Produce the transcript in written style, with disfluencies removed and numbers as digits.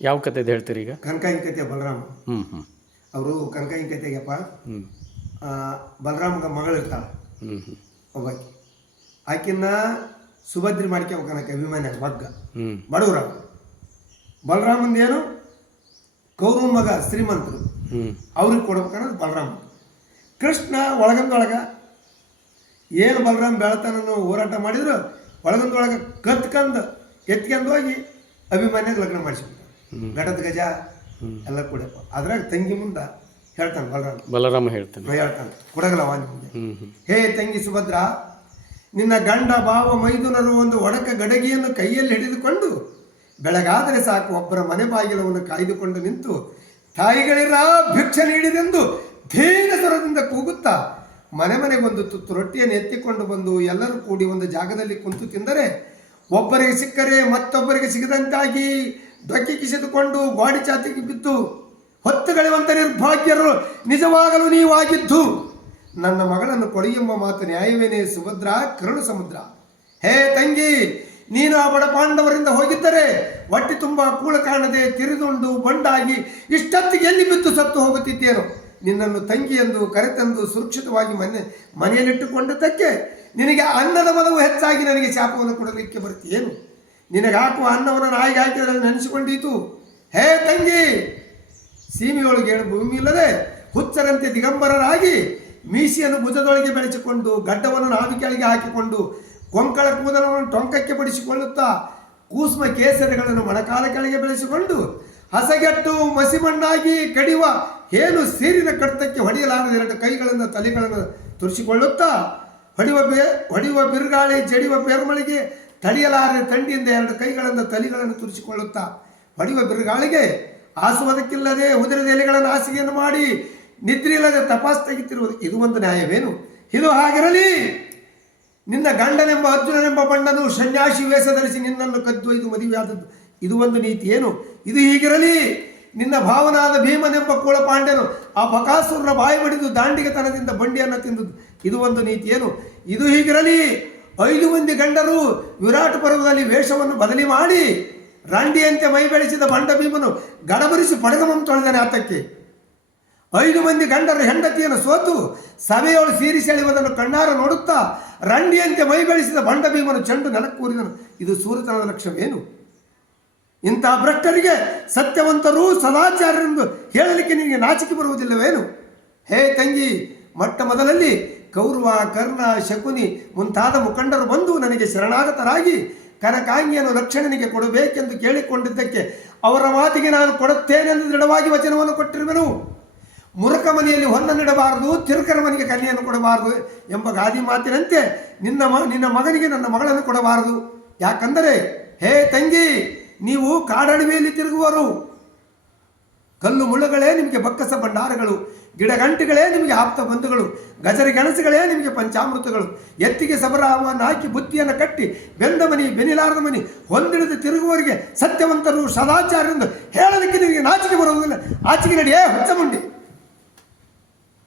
ಯಾವ ಕಥೆದು ಹೇಳ್ತೀರಿ ಈಗ? ಕನಕಾಯಿ ಕತೆ ಬಲರಾಮ. ಅವರು ಕನಕಾಯಿ ಕತೆಗೆಪ್ಪ ಬಲರಾಮಗ ಮಗಳಿರ್ತಾಳೆ ಒಬ್ಬಾಕಿ. ಆಕಿನ್ನ ಸುಭದ್ರಿ ಮಾಡ್ಕೋಬೇಕನಕ್ಕೆ ಅಭಿಮಾನ ಮಗ್ಗ ಬಡವ್ರ. ಬಲರಾಮಂದೇನು ಕೌರವ ಮಗ ಶ್ರೀಮಂತರು, ಅವ್ರಿಗೆ ಕೊಡ್ಬೇಕನ್ನೋದು ಬಲರಾಮ. ಕೃಷ್ಣ ಒಳಗಂದೊಳಗೆ ಏನು ಬಲರಾಮ ಬೆಳತನನ್ನು ಹೋರಾಟ ಮಾಡಿದ್ರು ಒಳಗಂದೊಳಗೆ ಕತ್ಕಂದು ಎತ್ಕೊಂಡು ಹೋಗಿ ಅಭಿಮಾನ್ಯಾಗ ಲಗ್ನ ಮಾಡಿಸ್ಬಿಡ್ತಾನೆ. ಘಟದ ಗಜ ಎಲ್ಲ ಕೂಡ ಅದ್ರಾಗ ತಂಗಿ ಮುಂದೆ ಹೇಳ್ತಾನೆ ಬಲರಾಮ ಹೇಳ್ತಾನೆ ಕೊಡಗಲ್ಲ ವಾಂದಿ. ಹೇ ತಂಗಿ ಸುಭದ್ರ, ನಿನ್ನ ಗಂಡ ಭಾವ ಮೈದುನರು ಒಂದು ಒಡಕ ಗಡಗಿಯನ್ನು ಕೈಯಲ್ಲಿ ಹಿಡಿದುಕೊಂಡು ಬೆಳಗಾದರೆ ಸಾಕು ಒಬ್ಬರ ಮನೆ ಬಾಗಿಲವನ್ನು ಕಾಯ್ದುಕೊಂಡು ನಿಂತು ತಾಯಿಗಳಿರ ಭಿಕ್ಷೆ ನೀಡಿದೆಂದು ಧೀರ ಸ್ವರದಿಂದ ಕೂಗುತ್ತಾ ಮನೆ ಮನೆಗೊಂದು ತುತ್ತು ರೊಟ್ಟಿಯನ್ನು ಎತ್ತಿಕೊಂಡು ಬಂದು ಎಲ್ಲರೂ ಕೂಡಿ ಒಂದು ಜಾಗದಲ್ಲಿ ಕುಂತು ತಿಂದರೆ ಒಬ್ಬರಿಗೆ ಸಿಕ್ಕರೆ ಮತ್ತೊಬ್ಬರಿಗೆ ಸಿಗದಂತಾಗಿ ಡೊಕ್ಕಿ ಕಿಸಿದುಕೊಂಡು ಗಾಡಿ ಚಾತಿಗೆ ಬಿದ್ದು ಹೊತ್ತುಗಳೆಯುವಂಥ ನಿರ್ಭಾಗ್ಯರು ನಿಜವಾಗಲು ನೀವಾಗಿದ್ದು ನನ್ನ ಮಗಳನ್ನು ಕೊಡಿ ಎಂಬ ಮಾತು ನ್ಯಾಯವೇನೇ ಸುಭದ್ರ ಕರುಣ ಸಮುದ್ರ. ಹೇ ತಂಗಿ, ನೀನು ಆ ಬಡ ಪಾಂಡವರಿಂದ ಹೋಗಿದ್ದರೆ ಹೊಟ್ಟೆ ತುಂಬ ಕೂಳ ಕಾಣದೆ ತಿರಿದುಂಡು ಬಂಡಾಗಿ ಇಷ್ಟೊತ್ತಿಗೆ ಎಲ್ಲಿ ಬಿದ್ದು ಸತ್ತು ಹೋಗುತ್ತಿದ್ದೇನೋ. ನಿನ್ನನ್ನು ತಂಗಿ ಎಂದು ಕರೆತಂದು ಸುರಕ್ಷಿತವಾಗಿ ಮನೆಯಲ್ಲಿಟ್ಟುಕೊಂಡದ್ದಕ್ಕೆ ನಿನಗೆ ಅನ್ನದ ಮದವು ಹೆಚ್ಚಾಗಿ ನನಗೆ ಶಾಪವನ್ನು ಕೊಡಲಿಕ್ಕೆ ಬರ್ತೀಯೇನು? ನಿನಗೆ ಹಾಕುವ ಅನ್ನವನ್ನು ನಾಯಿಗೆ ಹಾಕಿದರೆ ನೆನೆಸಿಕೊಂಡಿತು. ಹೇ ತಂಗಿ, ಸೀಮೆಯೊಳಗೆ ಭೂಮಿ ಇಲ್ಲದೆ ಹುಚ್ಚರಂತೆ ದಿಗಂಬರರಾಗಿ ಮೀಸಿಯನ್ನು ಭುಜದೊಳಗೆ ಬೆಳೆಸಿಕೊಂಡು ಗಡ್ಡವನ್ನು ನಾಭಿ ಕೆಳಗೆ ಹಾಕಿಕೊಂಡು ಕೊಂಕಳ ಕೂದಲವನ್ನು ಟೊಂಕಕ್ಕೆ ಬಡಿಸಿಕೊಳ್ಳುತ್ತಾ ಕೂಸ್ಮ ಕೇಸರಿಗಳನ್ನು ಮೊಣಕಾಲ ಕೆಳಗೆ ಬೆಳೆಸಿಕೊಂಡು ಹಸಗೆಟ್ಟು ಮಸಿಮಣ್ಣಾಗಿ ಕಡಿಯುವ ಏನು ಸೀರಿನ ಕಡ್ತಕ್ಕೆ ಹೊಡೆಯಲಾರದ ಎರಡು ಕೈಗಳನ್ನು ತಲೆಗಳನ್ನು ತುರಿಸಿಕೊಳ್ಳುತ್ತಾ ಹೊಡೆಯುವ ಬಿರುಗಾಳಿ ಜಡಿಯುವ ಪೇರುಮಳಿಗೆ ತಡೆಯಲಾರದೆ ತಂಡಿಯಿಂದ ಎರಡು ಕೈಗಳಿಂದ ತಲೆಗಳನ್ನು ತುರಿಸಿಕೊಳ್ಳುತ್ತಾ ಹೊಡೆಯುವ ಬಿರುಗಾಳಿಗೆ ಆಸುವುದಕ್ಕಿಲ್ಲದೆ ಉದುರಿದ ಎಲೆಗಳನ್ನು ಹಾಸಿಗೆಯನ್ನು ಮಾಡಿ ನಿದ್ರೆ ಇಲ್ಲದೆ ತಪಾಸ್ ತೆಗಿತಿರುವುದು ಇದು ಒಂದು ನ್ಯಾಯವೇನು? ಇದು ಹಾಗಿರಲಿ, ನಿನ್ನ ಗಂಡನೆಂಬ ಅರ್ಜುನನೆಂಬ ಬಣ್ಣನು ಸನ್ಯಾಸಿ ವೇಷ ಧರಿಸಿ ನಿನ್ನನ್ನು ಕದ್ದೊಯ್ದು ಮದುವೆಯಾದದ್ದು ಇದು ಒಂದು ನೀತಿ ಏನು? ಇದು ಹೀಗಿರಲಿ, ನಿನ್ನ ಭಾವನಾದ ಭೀಮನೆಂಬ ಕೂಳಪಾಂಡ್ಯನು ಆ ಬಕಾಸುರನ ಬಾಯಿ ಬಡಿದು ದಾಂಡಿಗೆತನದಿಂದ ಬಂಡಿಯನ್ನು ತಿಂದದ್ದು ಇದು ಒಂದು ನೀತಿ ಏನು? ಇದು ಹೀಗಿರಲಿ, 5 ಮಂದಿ ಗಂಡರು ವಿರಾಟ ಪರ್ವದಲ್ಲಿ ವೇಷವನ್ನು ಬದಲಿ ಮಾಡಿ ರಂಡಿಯಂತೆ ಮೈ ಬೆಳೆಸಿದ ಬಂಡ ಭೀಮನು ಗಡಬರಿಸಿ ಪಡಗಮಂ ತೊಳೆದಾನೆ ಆತಕ್ಕೆ. 5 ಮಂದಿ ಗಂಡರು ಹೆಂಡತಿಯನ್ನು ಸೋತು ಸಭೆಯೊಳು ಸೀರಿ ಸೆಳೆಯುವುದನ್ನು ಕಣ್ಣಾರ ನೋಡುತ್ತಾ ರಂಡಿಯಂತೆ ಮೈ ಬೆಳೆಸಿದ ಬಂಡ ಭೀಮನು ಚೆಂಡು ನೆಲಕ್ಕೂರಿದನು ಇದು ಸೂರತನದ ಲಕ್ಷ್ಯವೇನು? ಇಂತಹ ಭ್ರಷ್ಟರಿಗೆ ಸತ್ಯವಂತರು ಸದಾಚಾರರೆಂದು ಹೇಳಲಿಕ್ಕೆ ನಿನಗೆ ನಾಚಿಕೆ ಬರುವುದಿಲ್ಲವೇನು? ಹೇ ತಂಗಿ, ಮೊಟ್ಟ ಮೊದಲಲ್ಲಿ ಕೌರವ, ಕರ್ಣ, ಶಕುನಿ ಮುಂತಾದ ಮುಖಂಡರು ಬಂದು ನನಗೆ ಶರಣಾಗತರಾಗಿ ಕನಕಾಂಗಿಯನ್ನು ರಕ್ಷಣೆಗೆ ಕೊಡಬೇಕೆಂದು ಕೇಳಿಕೊಂಡಿದ್ದಕ್ಕೆ ಅವರ ಮಾತಿಗೆ ನಾನು ಕೊಡುತ್ತೇನೆಂದು ದೃಢವಾಗಿ ವಚನವನ್ನು ಕೊಟ್ಟಿರುವೆನು. ಮುರುಕ ಮನೆಯಲ್ಲಿ ಹೊನ್ನನ್ನಿಡಬಾರದು, ತಿರುಕರ ಮನೆಗೆ ಕನ್ಯೆಯನ್ನು ಕೊಡಬಾರದು ಎಂಬ ಗಾದಿ ಮಾತಿನಂತೆ ನಿನ್ನ ಮಗನಿಗೆ ನನ್ನ ಮಗಳನ್ನು ಕೊಡಬಾರದು. ಯಾಕಂದರೆ ಹೇ ತಂಗಿ, ನೀವು ಕಾಡಡವಿಯಲ್ಲಿ ತಿರುಗುವರು. ಕಲ್ಲು ಮುಳ್ಳುಗಳೇ ನಿಮಗೆ ಬಕ್ಕಸ ಭಂಡಾರಗಳು, ಗಿಡಗಂಟೆಗಳೇ ನಿಮಗೆ ಆಪ್ತ ಬಂಧುಗಳು, ಗಜರಿ ಗೆಣಸುಗಳೇ ನಿಮಗೆ ಪಂಚಾಮೃತಗಳು. ಎತ್ತಿಗೆ ಸಬರಾವನ್ನು ಹಾಕಿ ಬುತ್ತಿಯನ್ನು ಕಟ್ಟಿ ಬೆಂದ ಮನಿ ಬೆನಿಲಾರದ ಮನಿ ಹೊಂದಿಳಿದು ತಿರುಗುವವರಿಗೆ ಸತ್ಯವಂತರು ಸದಾಚಾರವೆಂದು ಹೇಳಲಿಕ್ಕೆ ನಿಮಗೆ ನಾಚಿಕೆ ಬರುವುದಿಲ್ಲ. ಆಚಿಕೆ ನಡಿಯೇ ಹುಚ್ಚ ಮುಂಡಿ.